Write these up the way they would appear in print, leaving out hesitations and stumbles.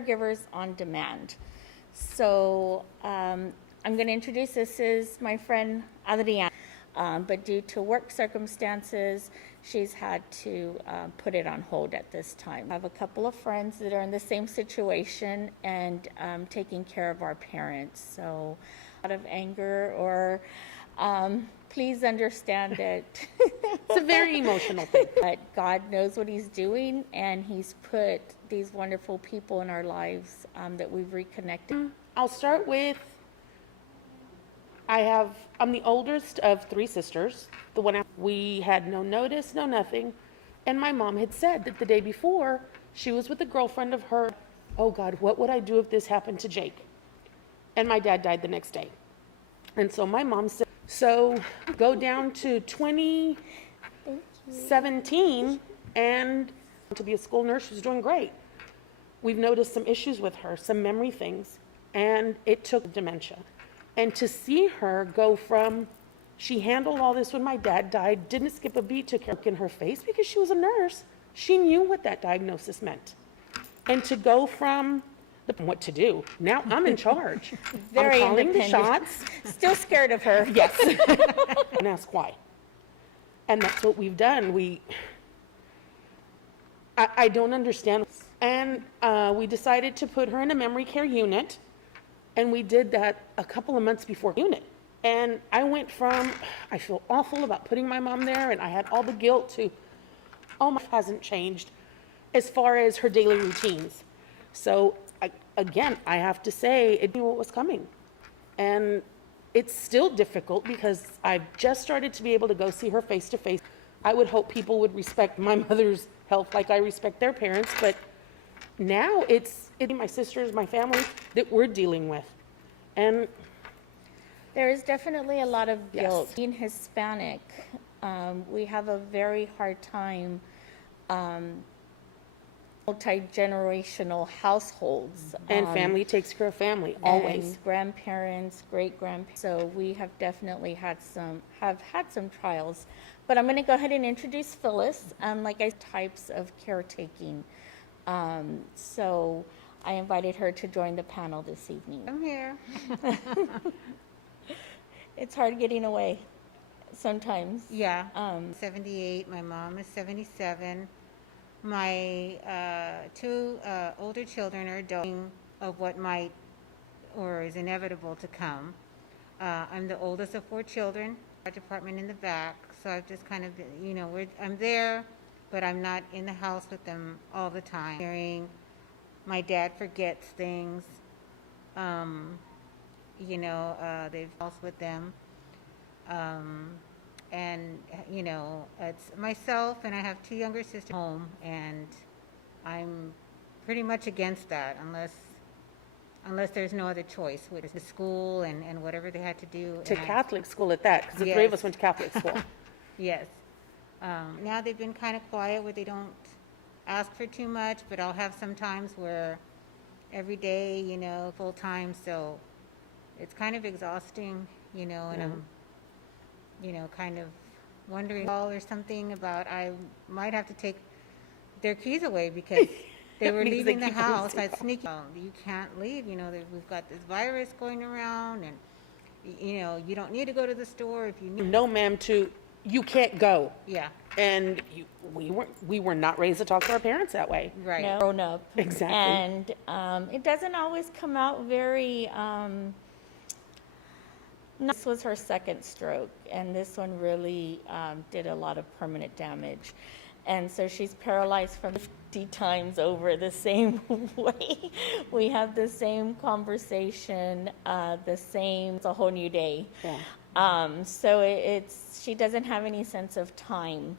Caregivers on Demand. So I'm going to introduce, this is my friend Adriana, but due to work circumstances, she's had to put it on hold at this time. I have a couple of friends that are in the same situation and taking care of our parents. So a lot of anger or please understand it. It's a very emotional thing. But God knows what He's doing, and He's put these wonderful people in our lives that we've reconnected. I'll start with, I'm the oldest of three sisters. We had no notice, no nothing. And my mom had said that the day before, she was with a girlfriend of hers. Oh God, what would I do if this happened to Jake? And my dad died the next day. And so my mom said, so go down to 2017 and to be a school nurse. She was doing great. We've noticed some issues with her, some memory things, and it took dementia. And to see her go from, she handled all this when my dad died, didn't skip a beat, took in her face because she was a nurse. She knew what that diagnosis meant. And to go from what to do. Now I'm in charge. Very I'm calling the independent. shots. Still scared of her. Yes. And ask why. And that's what we've done. I don't understand. And we decided to put her in a memory care unit. And we did that a couple of months before unit. And I went from, I feel awful about putting my mom there, and I had all the guilt, to, oh, my life hasn't changed as far as her daily routines. So again, I have to say, it knew what was coming. And it's still difficult because I've just started to be able to go see her face to face. I would hope people would respect my mother's health like I respect their parents, but now it's my sisters, my family that we're dealing with. And There is definitely a lot of guilt. Yes. Being Hispanic, we have a very hard time multi-generational households. and family takes care of family, always. And grandparents, great-grandparents. So we have definitely had some trials. But I'm going to go ahead and introduce Phyllis, types of caretaking. So I invited her to join the panel this evening. I'm here. It's hard getting away sometimes. Yeah. 78. My mom is 77. My two older children are dying of what might or is inevitable to come. I'm the oldest of four children. Our department in the back, so I've just kind of, I'm there, but I'm not in the house with them all the time. Hearing my dad forgets things. They've lost with them. It's myself, and I have two younger sisters home, and I'm pretty much against that unless there's no other choice, which is the school and whatever they had to do. To Catholic school at that, because the three of us went to Catholic school. Yes. Now they've been kind of quiet where they don't ask for too much, but I'll have some times where every day, full time, so it's kind of exhausting, and I'm kind of wondering or something about I might have to take their keys away because they were leaving the house. I'd sneak. You can't leave. We've got this virus going around, and you don't need to go to the store if you need. No, ma'am. You can't go. Yeah. And we were not raised to talk to our parents that way. Right. No, grown up. Exactly. And it doesn't always come out very. This was her second stroke, and this one really did a lot of permanent damage. And so she's paralyzed from 50 times over the same way. We have the same conversation, it's a whole new day. Yeah. So she doesn't have any sense of time,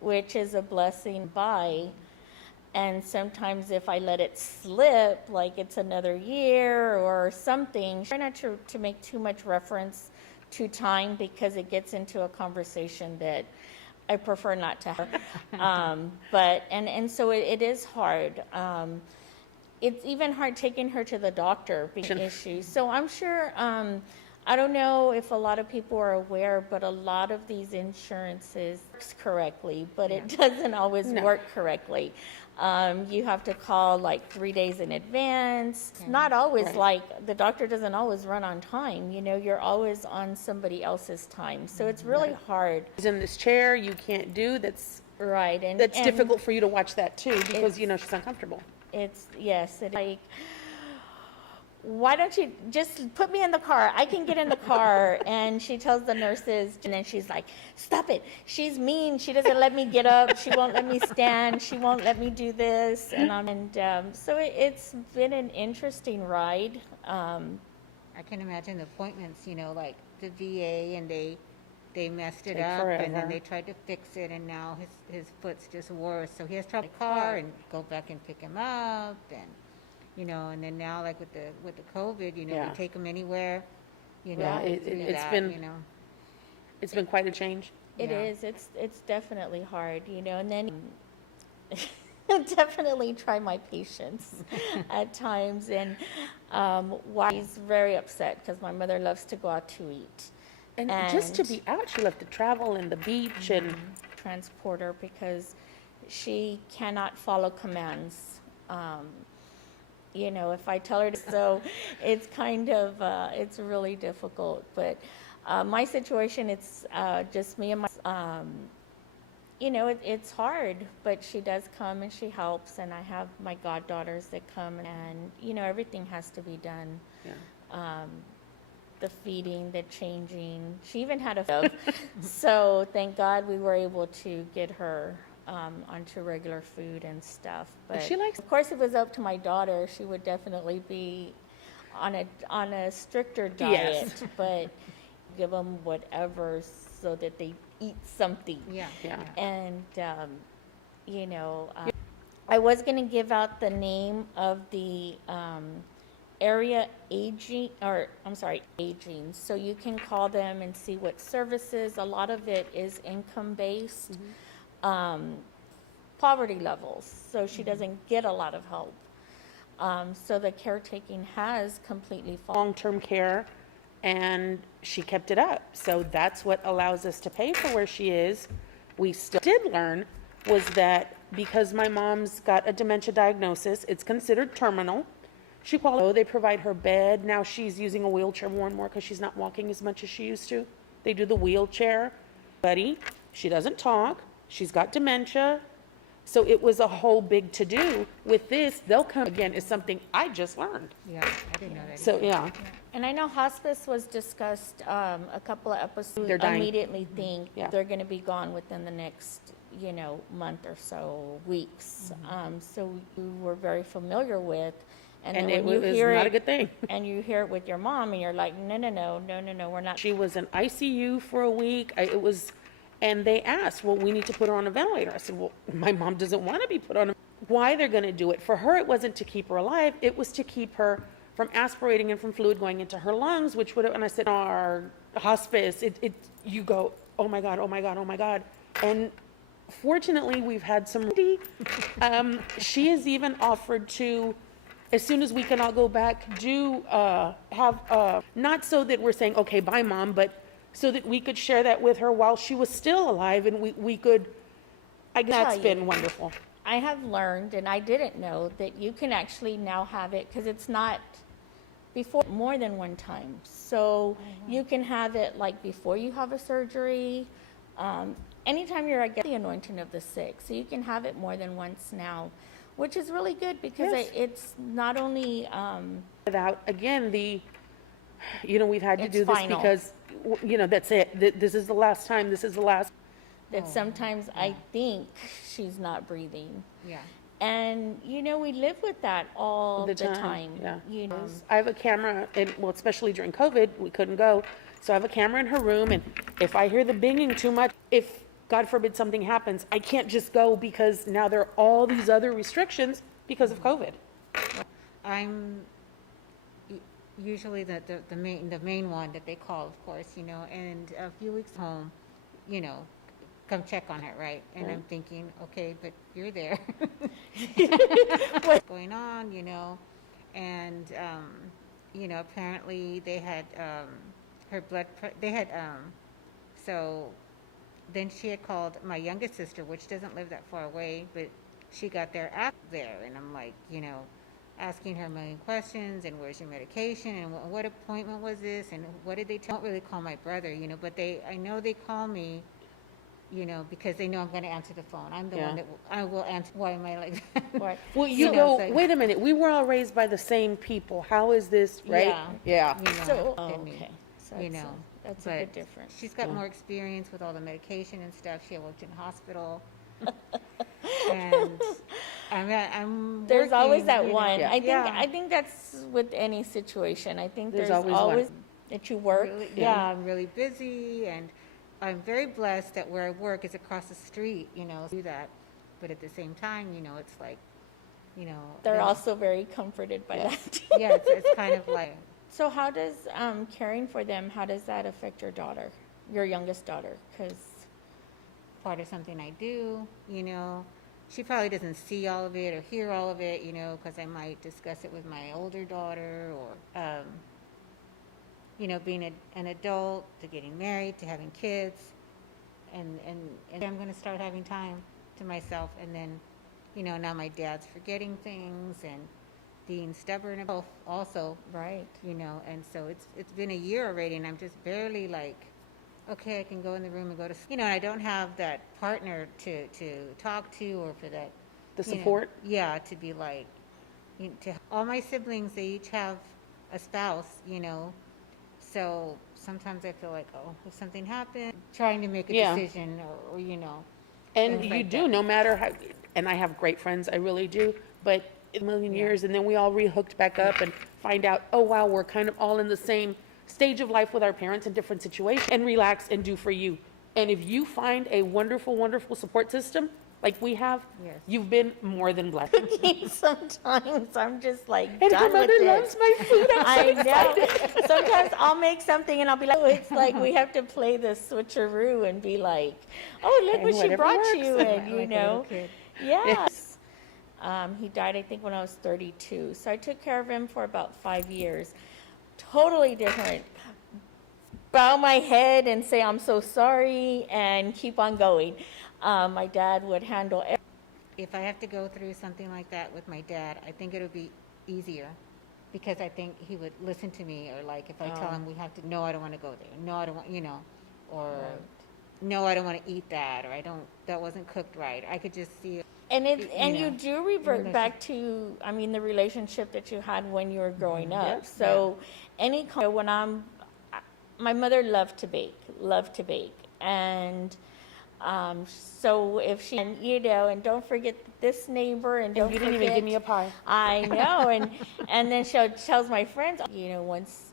which is a blessing and sometimes if I let it slip, like it's another year or something, try not to make too much reference to time because it gets into a conversation that I prefer not to have. So it is hard. It's even hard taking her to the doctor because issues. So I'm sure I don't know if a lot of people are aware, but a lot of these insurances works correctly, but it doesn't always work correctly. You have to call like 3 days in advance. It's not always Right. like, the doctor doesn't always run on time, you know, you're always on somebody else's time. So it's really hard. She's in this chair, you can't do, that's Right. And that's and difficult for you to watch that too, because, you know, she's uncomfortable. Yes, it's like, why don't you just put me in the car? I can get in the car. And she tells the nurses, and then she's like, stop it. She's mean. She doesn't let me get up. She won't let me stand. She won't let me do this. So it's been an interesting ride. I can imagine the appointments, you know, like the VA, and they messed it Take up, and forever. then they tried to fix it, and now his foot's just worse. So he has trouble with the car and go back and pick him up, and you know, and then now like with the COVID, you know, Yeah. we take him anywhere, you know. Yeah, through it's that, been- you know. It's been quite a change. It Yeah. is. It's definitely hard, you know, and then definitely try my patience at times. And why he's very upset because my mother loves to go out to eat. And just to be out, she left to travel and the beach and Transporter because she cannot follow commands. You know, if I tell her to, so it's kind of, it's really difficult. But my situation, it's just me and my, you know, it's hard, but she does come and she helps. And I have my goddaughters that come, and, you know, everything has to be done. yeah. The feeding, the changing. She even had a so thank God we were able to get her onto regular food and stuff. But she likes- of course, if it was up to my daughter, she would definitely be on a stricter diet. Yes. But give them whatever so that they eat something. Yeah. Yeah. And you know, I was going to give out the name of the area aging, aging. So you can call them and see what services. A lot of it is income-based, poverty levels. So she doesn't get a lot of help. So the caretaking has completely fallen. Long-term care, and she kept it up. So that's what allows us to pay for where she is. We still did learn was that because my mom's got a dementia diagnosis, it's considered terminal. She qualified. They provide her bed. Now she's using a wheelchair more and more because she's not walking as much as she used to. They do the wheelchair. Buddy, she doesn't talk. She's got dementia. So it was a whole big to-do. With this, they'll come again, is something I just learned. Yeah, I didn't know that. So, yeah. And I know hospice was discussed a couple of episodes. They're dying. Immediately think Yeah. they're going to be gone within the next, you know, month or so, weeks. So we were very familiar with. And then it when you was hear not a it, good thing. and you hear it with your mom, and you're like, no, we're not. She was in ICU for a week. And they asked, well, we need to put her on a ventilator. I said, well, my mom doesn't want to be put on a, why they're going to do it. For her, it wasn't to keep her alive. It was to keep her from aspirating and from fluid going into her lungs, which would have, and I said, our hospice, you go, oh my God, oh my God, oh my God. And fortunately, we've had some, she has even offered to, as soon as we can all go back, not so that we're saying, okay, bye mom, but so that we could share that with her while she was still alive, and we could, that's you. been wonderful. I have learned, and I didn't know, that you can actually now have it, because it's not before more than one time. So you can have it like before you have a surgery, anytime you're at the anointing of the sick. So you can have it more than once now, which is really good because Yes. it's not only, Without, again, we've had to It's do this final. because, that's it. This is the last time, this is the last. that sometimes I think she's not breathing. Yeah. And, we live with that all the time. Yeah. You know, I have a camera, and especially during COVID, we couldn't go. So I have a camera in her room, and if I hear the binging too much, if God forbid something happens, I can't just go because now there are all these other restrictions because of COVID. I'm usually the main one that they call, of course, and a few weeks home, come check on her, right? And I'm thinking, okay, but you're there. What's going on, and apparently they had her they had, so then she had called my youngest sister, which doesn't live that far away, but she got there after there, and I'm like, asking her a million questions, and where's your medication, and what appointment was this, and what did they tell? I don't really call my brother, but I know they call me, because they know I'm going to answer the phone. I'm the one that I will answer. Why am I like that? Right. Well, wait a minute, we were all raised by the same people. How is this, right? Yeah. So, than me, okay. So that's a but good difference. she's got more experience with all the medication and stuff. She worked in a hospital. And I'm There's always working, that one. Yeah. I think that's with any situation. I think there's always always one. that you work. I'm really busy, and I'm very blessed that where I work is across the street, do that. But at the same time, it's like, They're then- also very comforted by that. yeah, it's kind of like, So how does caring for them, how does that affect your daughter, your youngest daughter? Because part of something I do, She probably doesn't see all of it or hear all of it, because I might discuss it with my older daughter, or, being an adult, to getting married, to having kids, and I'm going to start having time to myself, and then, now my dad's forgetting things and being stubborn about also, right. and so it's been a year already, and I'm just barely like, okay, I can go in the room and go to, I don't have that partner to talk to, or for that. The support? Yeah, to be like, to all my siblings, they each have a spouse, so sometimes I feel like, oh, if something happened, trying to make a decision, or And things you like do, that. no matter how, and I have great friends, I really do, but a million years, and then we all re-hooked back up and find out, oh, wow, we're kind of all in the same stage of life with our parents in different situations, and relax and do for you. And if you find a wonderful, wonderful support system like we have, Yes. you've been more than blessed. Sometimes I'm just like And done her with mother it. loves my food. I know. Sometimes I'll make something and I'll be like, oh, it's like we have to play the switcheroo and be like, oh, look And what she whatever brought works. you, and Like a little kid. Yes. He died, I think, when I was 32. So I took care of him for about 5 years. Totally different. Bow my head and say, I'm so sorry, and keep on going. My dad would handle everything. If I have to go through something like that with my dad, I think it'll be easier, because I think he would listen to me, or like if I tell him we have to, no, I don't want to go there, no, I don't want, or no, I don't want to eat that, or that wasn't cooked right. I could just see it. And You you know, do revert there's back to, I mean, the relationship that you had when you were growing up. Yes. So my mother loved to bake. And so if she, and don't forget this neighbor, and don't You forget. didn't even give me a pie. I know, and then she tells my friends, once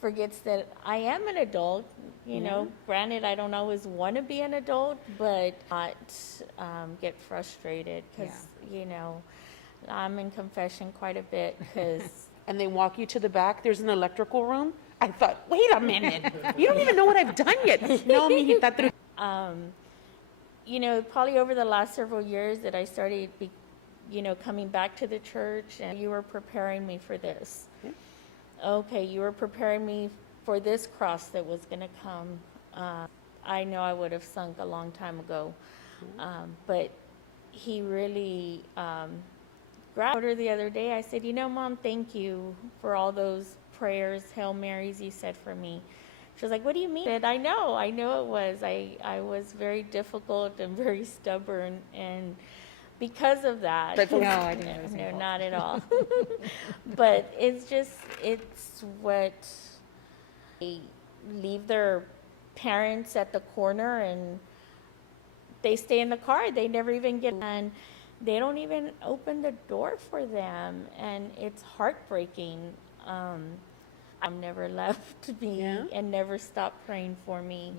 forgets that I am an adult, granted, I don't always want to be an adult, but not get frustrated, because, I'm in confession quite a bit, because And they walk you to the back, there's an electrical room. I thought, wait a minute, you don't even know what I've done yet. No, mijita, probably over the last several years that I started, coming back to the church, and you were preparing me for this. Okay, you were preparing me for this cross that was going to come. I know I would have sunk a long time ago, but he really grabbed her the other day. I said, Mom, thank you for all those prayers, Hail Marys you said for me. She was like, what do you mean? I said, I know it was. I was very difficult and very stubborn, and because of that. But No, I didn't. No, not at all. But it's what they leave their parents at the corner, and they stay in the car. They never even get, and they don't even open the door for them, and it's heartbreaking. I'm never left me and never stopped praying for me.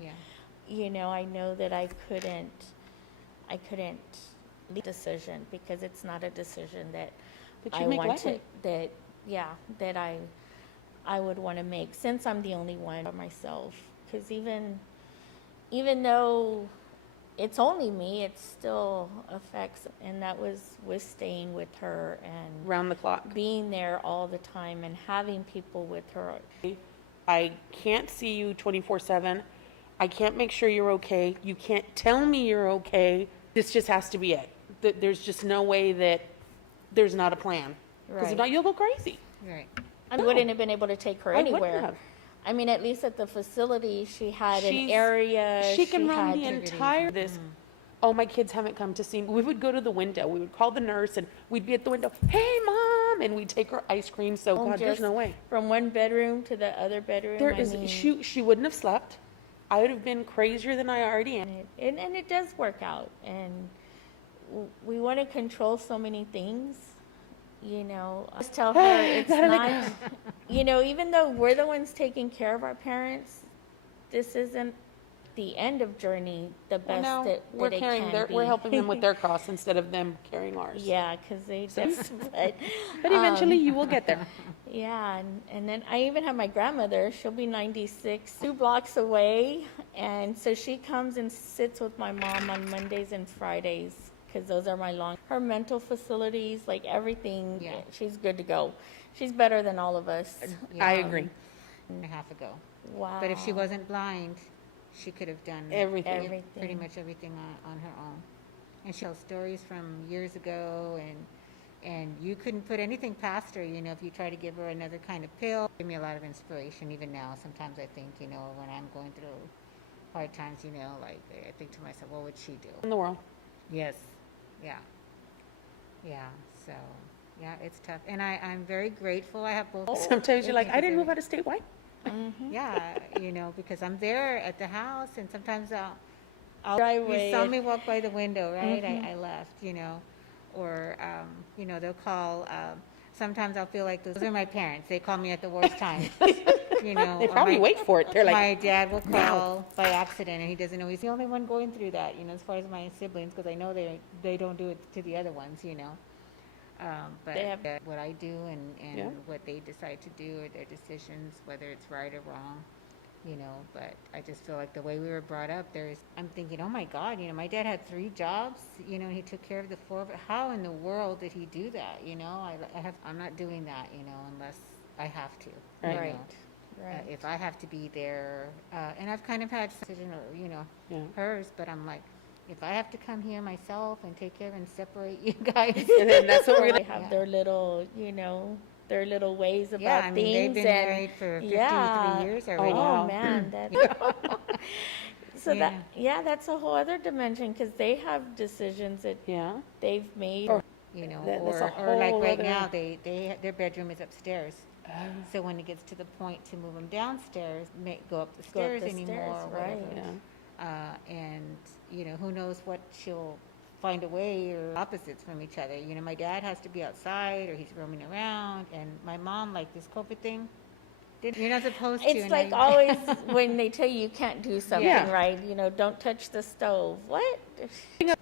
Yeah. I know that I couldn't leave the decision, because it's not a decision that That you I make want to, lightly. that I would want to make, since I'm the only one by myself. Because even though it's only me, it still affects, and that was with staying with her and round the clock. being there all the time and having people with her. I can't see you 24/7. I can't make sure you're okay. You can't tell me you're okay. This just has to be it. There's just no way that there's not a plan. Because if Right. not, you'll go crazy. Right. I wouldn't have been able to take her I wouldn't anywhere. have. I mean, at least at the facility, she had an She's- area. She can roam had the entire this. Oh, my kids haven't come to see me. We would go to the window. We would call the nurse and we'd be at the window. Hey, Mom, and we'd take her ice cream. So God, there's just no way. from one bedroom to the other bedroom. There I is. mean, She wouldn't have slept. I would have been crazier than I already am. and it does work out. And we want to control so many things. You know, just tell her it's Gotta let not. You know, even though we're the ones taking care of our parents, this isn't the end of journey. The best No, that we're it carrying can their, be. we're helping them with their cross instead of them carrying ours. Yeah, because they just. But eventually you will get there. Yeah, and then I even have my grandmother. She'll be 96, 2 blocks away, and so she comes and sits with my mom on Mondays and Fridays because those are my long. Her mental facilities, like everything, Yeah. she's good to go. She's better than all of us. I agree. And a half ago. Wow. But if she wasn't blind, she could have done Everything. Everything. pretty much everything on her own. And she tells stories from years ago, and you couldn't put anything past her, you know, if you try to give her another kind of pill. Give me a lot of inspiration even now. Sometimes I think, you know, when I'm going through hard times, you know, like I think to myself, what would she do? In the world. Yes. Yeah. Yeah. So, yeah, it's tough. And I'm very grateful. I have both. Sometimes you're like, I didn't move out of state. Why? Yeah, you know, because I'm there at the house, and sometimes I'll Driveway. you saw me walk by the window, right? I left, you know, or you know, they'll call. Sometimes I'll feel like those are my parents. They call me at the worst time, you know. They or probably wait for it. They're like, my dad will call by accident, and he doesn't know he's the only one going through that, you know, as far as my siblings, because I know they don't do it to the other ones, you know. But They have- what I do and Yeah. what they decide to do or their decisions, whether it's right or wrong, you know, but I just feel like the way we were brought up, I'm thinking, oh my God, you know, my dad had 3 jobs, you know, and he took care of the 4 of it. How in the world did he do that? You know, I'm not doing that, you know, unless I have to. you Right. know. Right. If I have to be there, and I've kind of had decision, or, you know, Yeah. hers, but I'm like, if I have to come here myself and take care of and separate you guys. and then that's what we're They gonna. have Yeah. their little, you know, their little ways about Yeah, I mean, they've things. been and married for 53 yeah. years Oh, already. wow. Oh man, that. So that's a whole other dimension because they have decisions that Yeah. they've made. Or- You know, That's a or like whole right other- now, their bedroom is upstairs. So when it gets to the point to move them downstairs, go up the Go up stairs the anymore, stairs, or whatever. right. Yeah. And, you know, who knows what she'll find a way, or opposites from each other. You know, my dad has to be outside or he's roaming around, and my mom, like this COVID thing, you're not supposed to. It's and like I- always when they tell you can't do something, Yeah. right? You know, don't touch the stove. What?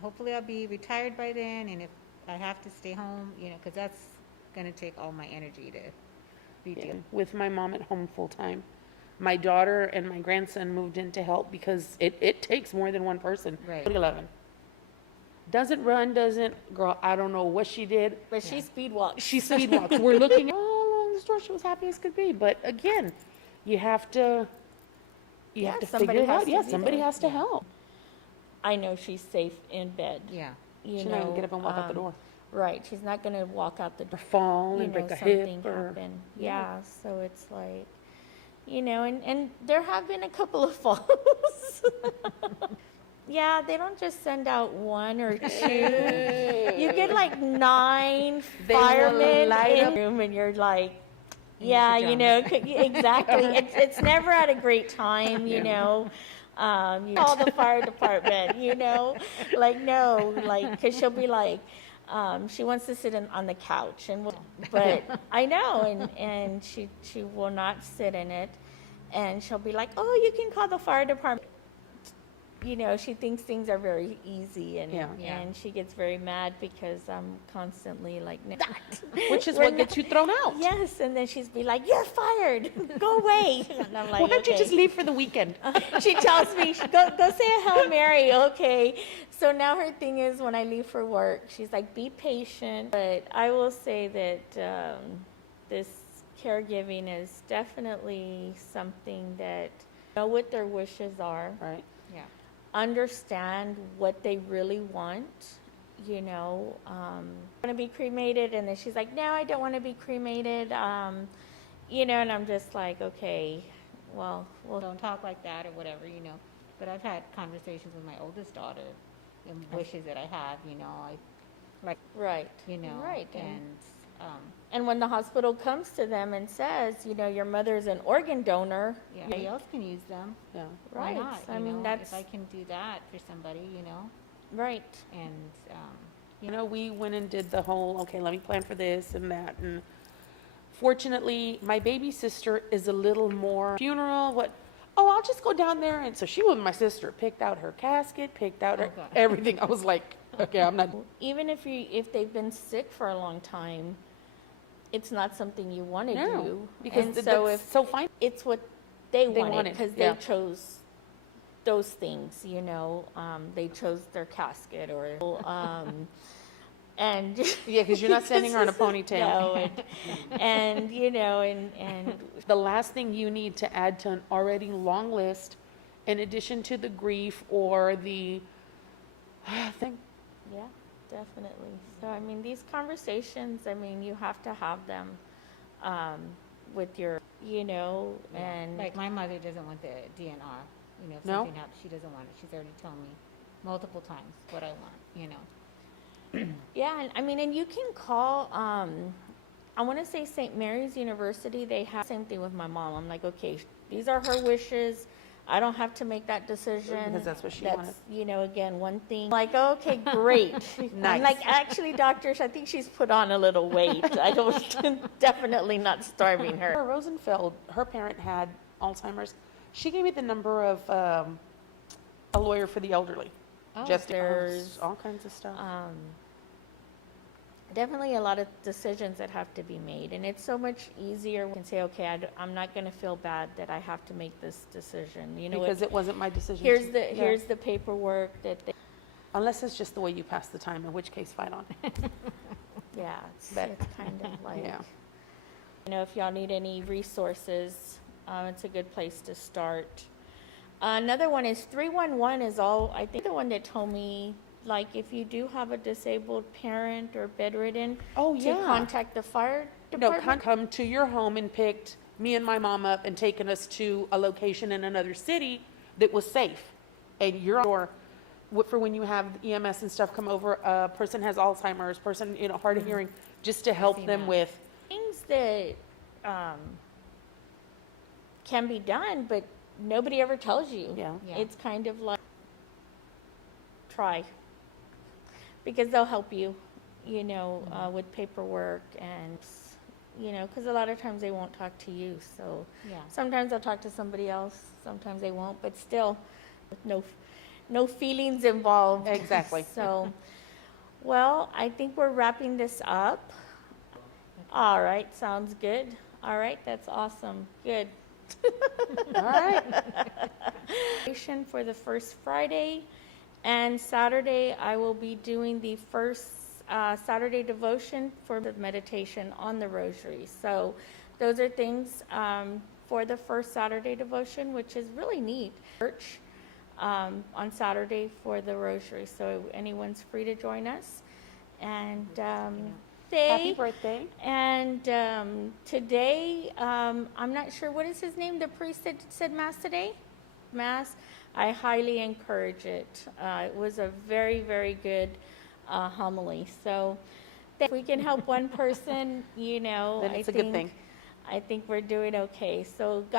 Hopefully I'll be retired by then, and if I have to stay home, you know, because that's going to take all my energy to be Yeah. dealing. With my mom at home full time. My daughter and my grandson moved in to help because it takes more than one person. Right. 11. Girl, I don't know what she did. But she speed walks. She speed walks. We're looking along the store. She was happy as could be. But again, you have to somebody figure it has out. to Yeah, be somebody there. has to help. I know she's safe in bed. Yeah. You She's know, not gonna get up and walk out the door. Right. She's not going to walk out the Or door. fall You and know, break a something hip or happen. Yeah. So it's like, you know, and there have been a couple of falls. Yeah, they don't just send out 1 or 2. You get like 9 They will firemen light in up- the room, and you're like, In yeah, your you know, exactly. It's never at a great time, you know. You call the fire department, you know, like no, like because she'll be like, she wants to sit on the couch, but I know, and she will not sit in it, and she'll be like, oh, you can call the fire department. You know, she thinks things are very easy, and Yeah. Yeah. and she gets very mad because I'm constantly like, no. which is We're what gets you thrown out. Yes, and then she's be like, you're fired, go away. And I'm like, Why don't you okay. just leave for the weekend? She tells me, go say a Hail Mary, okay. So now her thing is when I leave for work, she's like, be patient. But I will say that this caregiving is definitely something that know what their wishes are, Right. Yeah. understand what they really want, you know, want to be cremated, and then she's like, no, I don't want to be cremated, you know, and I'm just like, okay, well, Don't talk like that or whatever, you know. But I've had conversations with my oldest daughter and wishes that I have, you know, like, right, you know, right, and, when the hospital comes to them and says, you know, your mother's an organ donor, yeah, anybody else can use them. Yeah. Why right, not? I You mean, know, that's, if I can do that for somebody, you know, right, and, You know, we went and did the whole, okay, let me plan for this and that, and fortunately, my baby sister is a little more funeral, oh, I'll just go down there, and so she was my sister, picked out her casket, picked out Oh, God. everything. I was like, okay, I'm not, even if they've been sick for a long time, it's not something you want to no, do. because And that's so if so fine. it's what they wanted, wanted, because yeah. they chose those things, you know, they chose their casket or, and. Yeah, because you're not sending her on a ponytail. No, and, you know, and The last thing you need to add to an already long list, in addition to the grief or the thing, yeah, definitely. So, I mean, these conversations, I mean, you have to have them, with your, you know, and. like my mother doesn't want the DNR, you know, if No? something happens, she doesn't want it. She's already told me multiple times what I want, you know. Yeah, and I mean, and you can call, I want to say St. Mary's University, they have, same thing with my mom. I'm like, okay, these are her wishes. I don't have to make that decision. Because that's what she wanted. You know, again, one thing, like, okay, great. I'm Nice. like, actually, doctor, I think she's put on a little weight. I don't, definitely not starving her. Rosenfeld, her parent had Alzheimer's. She gave me the number of a lawyer for the elderly. Oh, Just there's, all kinds of stuff. Definitely a lot of decisions that have to be made, and it's so much easier. We can say, okay, I'm not going to feel bad that I have to make this decision. You know, Because it wasn't my decision. here's to- the yeah. here's the paperwork that they, Unless it's just the way you pass the time, in which case, fight on. yeah, it's But- kind of like, Yeah. you know, if y'all need any resources, it's a good place to start. Another one is 311 is all, I think the one that told me, like, if you do have a disabled parent or bedridden, Oh, to yeah. contact the fire No, department. come to your home and picked me and my mom up and taken us to a location in another city that was safe. And you're, or for when you have EMS and stuff come over, a person has Alzheimer's, person, you know, hard of hearing, just to help seen them that. with, Things that can be done, but nobody ever tells you. yeah. Yeah. It's kind of like, try. Because they'll help you, you know, with paperwork and, you know, because a lot of times they won't talk to you. So Yeah. sometimes they'll talk to somebody else, sometimes they won't, but still, with no feelings involved. Exactly. So, well, I think we're wrapping this up. All right, sounds good. All right, that's awesome. Good. All right. For the first Friday and Saturday, I will be doing the first Saturday devotion for the meditation on the rosary. So those are things for the first Saturday devotion, which is really neat. Church on Saturday for the rosary. So anyone's free to join us. And Happy birthday. and today, I'm not sure, what is his name? The priest that said Mass today? Mass. I highly encourage it. It was a very, very good homily. So if we can help one person, you know, Then it's a good thing. I think we're doing okay. So